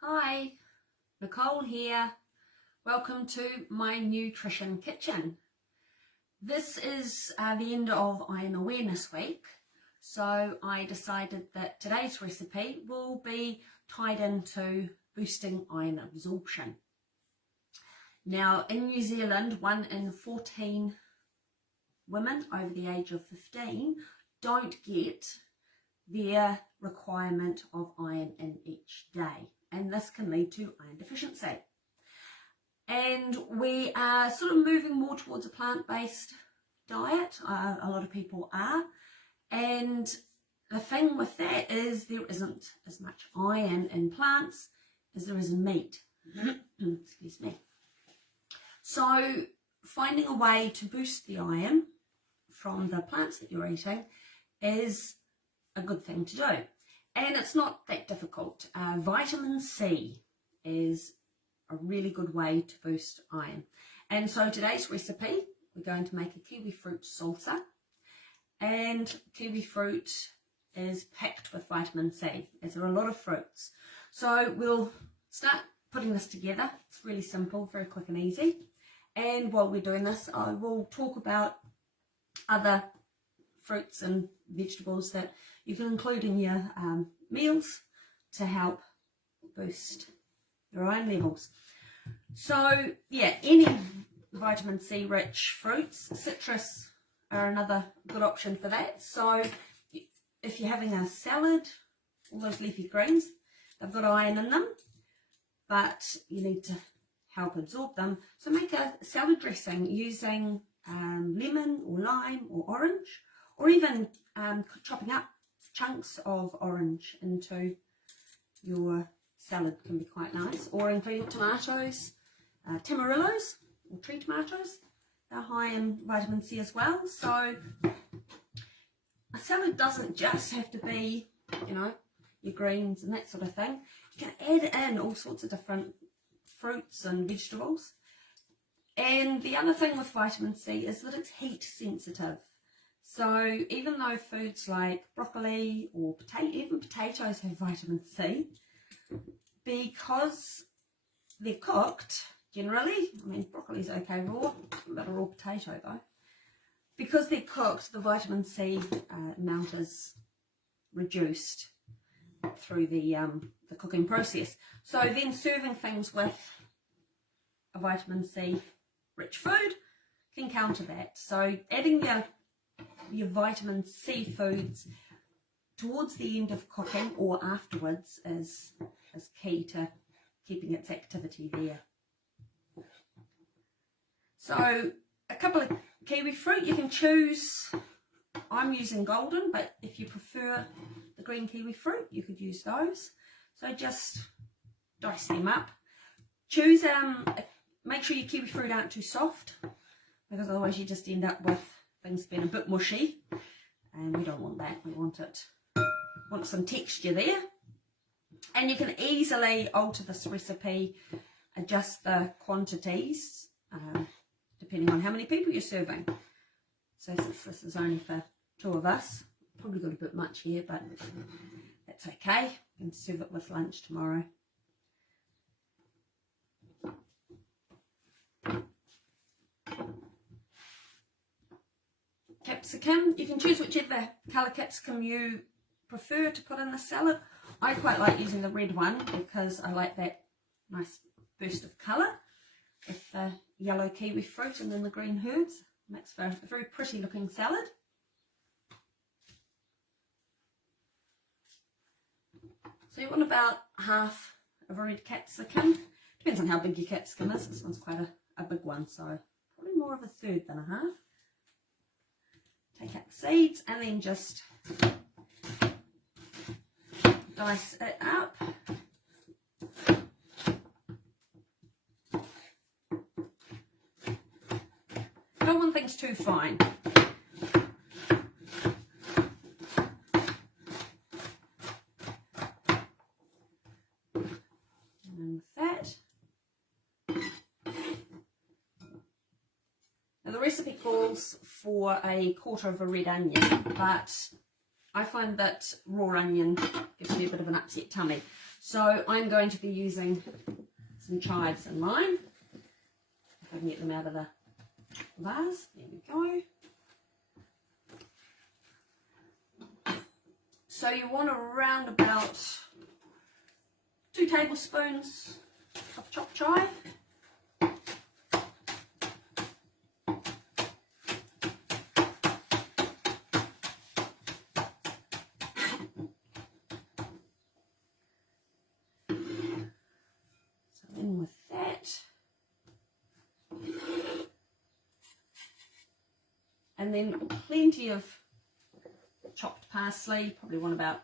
Hi, Nicole here. Welcome to my nutrition kitchen. This is the end of Iron Awareness Week, so I decided that today's recipe will be tied into boosting iron absorption. Now, in New Zealand, 1 in 14 women over the age of 15 don't get their requirement of iron in each day, and this can lead to iron deficiency. And we are sort of moving more towards a plant-based diet. A lot of people are, and the thing with that is there isn't as much iron in plants as there is in meat. Excuse me. So finding a way to boost the iron from the plants that you're eating is a good thing to do, and it's not that difficult. Vitamin C is a really good way to boost iron, and so today's recipe, we're going to make a kiwifruit salsa, and kiwifruit is packed with vitamin C, as there are a lot of fruits. So we'll start putting this together. It's really simple, very quick and easy, and while we're doing this, I will talk about other fruits and vegetables that you can include in your meals to help boost your iron levels. So yeah, any vitamin C rich fruits, citrus are another good option for that. So if you're having a salad, all those leafy greens, they've got iron in them, but you need to help absorb them. So make a salad dressing using lemon or lime or orange, or even chopping up chunks of orange into your salad can be quite nice, or including tomatoes, tamarillos or tree tomatoes. They're high in vitamin C as well. So a salad doesn't just have to be, you know, your greens and that sort of thing. You can add in all sorts of different fruits and vegetables. And the other thing with vitamin C is that it's heat sensitive. So even though foods like broccoli or even potatoes have vitamin C, because they're cooked, generally, I mean broccoli's okay raw, not a raw potato though, because they're cooked, the vitamin C amount is reduced through the cooking process. So then serving things with a vitamin C rich food can counter that. So adding your vitamin C foods towards the end of cooking or afterwards is key to keeping its activity there. So a couple of kiwi fruit, you can choose, I'm using golden, but if you prefer the green kiwi fruit, you could use those. So just dice them up. Choose, make sure your kiwi fruit aren't too soft, because otherwise you just end up with things being a bit mushy, and we don't want that. We want some texture there. And you can easily alter this recipe, adjust the quantities depending on how many people you're serving. So since this is only for 2 of us, probably got a bit much here, but that's okay. You can serve it with lunch tomorrow. Capsicum, you can choose whichever colour capsicum you prefer to put in the salad. I quite like using the red one because I like that nice burst of colour with the yellow kiwi fruit and then the green herbs. Makes for a very pretty looking salad. So you want about half of a red capsicum. Depends on how big your capsicum is. This one's quite a big one, so probably more of a third than a half. Take out the seeds and then just dice it up. Don't want things too fine. And with that, now the recipe calls for a quarter of a red onion, but I find that raw onion gives me a bit of an upset tummy. So I'm going to be using some chives and lime. If I can get them out of the vase. There we go. So you want around about 2 tablespoons of chopped chive. So in with that. And then plenty of chopped parsley, probably want about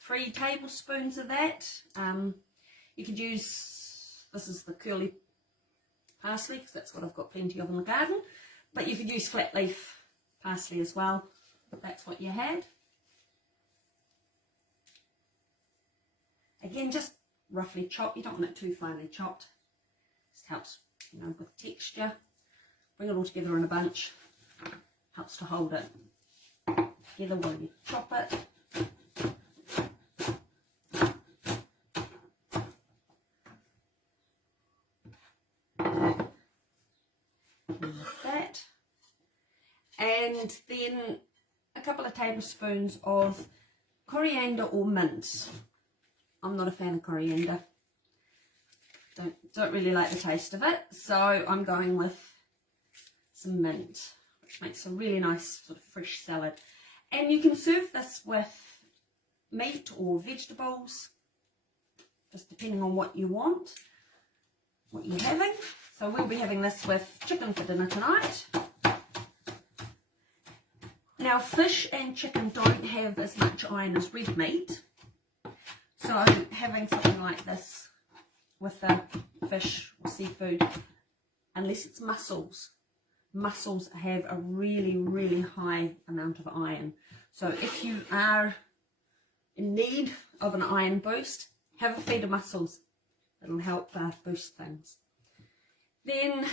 3 tablespoons of that. You could use, this is the curly parsley because that's what I've got plenty of in the garden, but you could use flat leaf parsley as well, if that's what you had. Again, just roughly chopped, you don't want it too finely chopped, just helps, you know, with texture. Bring it all together in a bunch, helps to hold it together while you chop it. Like that. And then a couple of tablespoons of coriander or mint. I'm not a fan of coriander. Don't really like the taste of it, so I'm going with some mint, which makes a really nice sort of fresh salad. And you can serve this with meat or vegetables, just depending on what you want, what you're having. So we'll be having this with chicken for dinner tonight. Now fish and chicken don't have as much iron as red meat, so having something like this with the fish or seafood, unless it's mussels. Mussels have a really, really high amount of iron. So if you are in need of an iron boost, have a feed of mussels. It'll help boost things. Then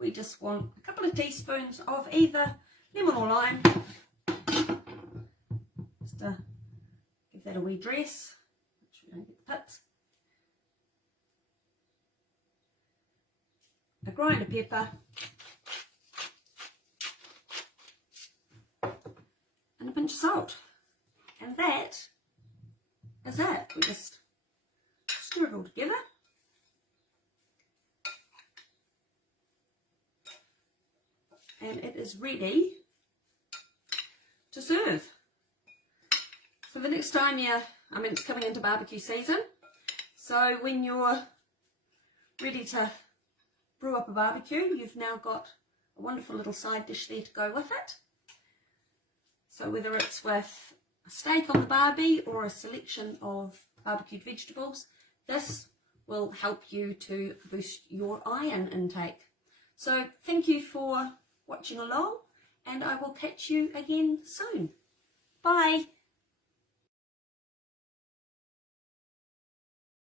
we just want a couple of teaspoons of either lemon or lime. Just to give that a wee dress. Make sure we don't get the pips. A grind of pepper. And a pinch of salt, and that is it. We just stir it all together, and it is ready to serve. So the next time it's coming into barbecue season, so when you're ready to brew up a barbecue, you've now got a wonderful little side dish there to go with it. So whether it's with a steak on the barbie or a selection of barbecued vegetables, this will help you to boost your iron intake. So thank you for watching along, and I will catch you again soon. Bye.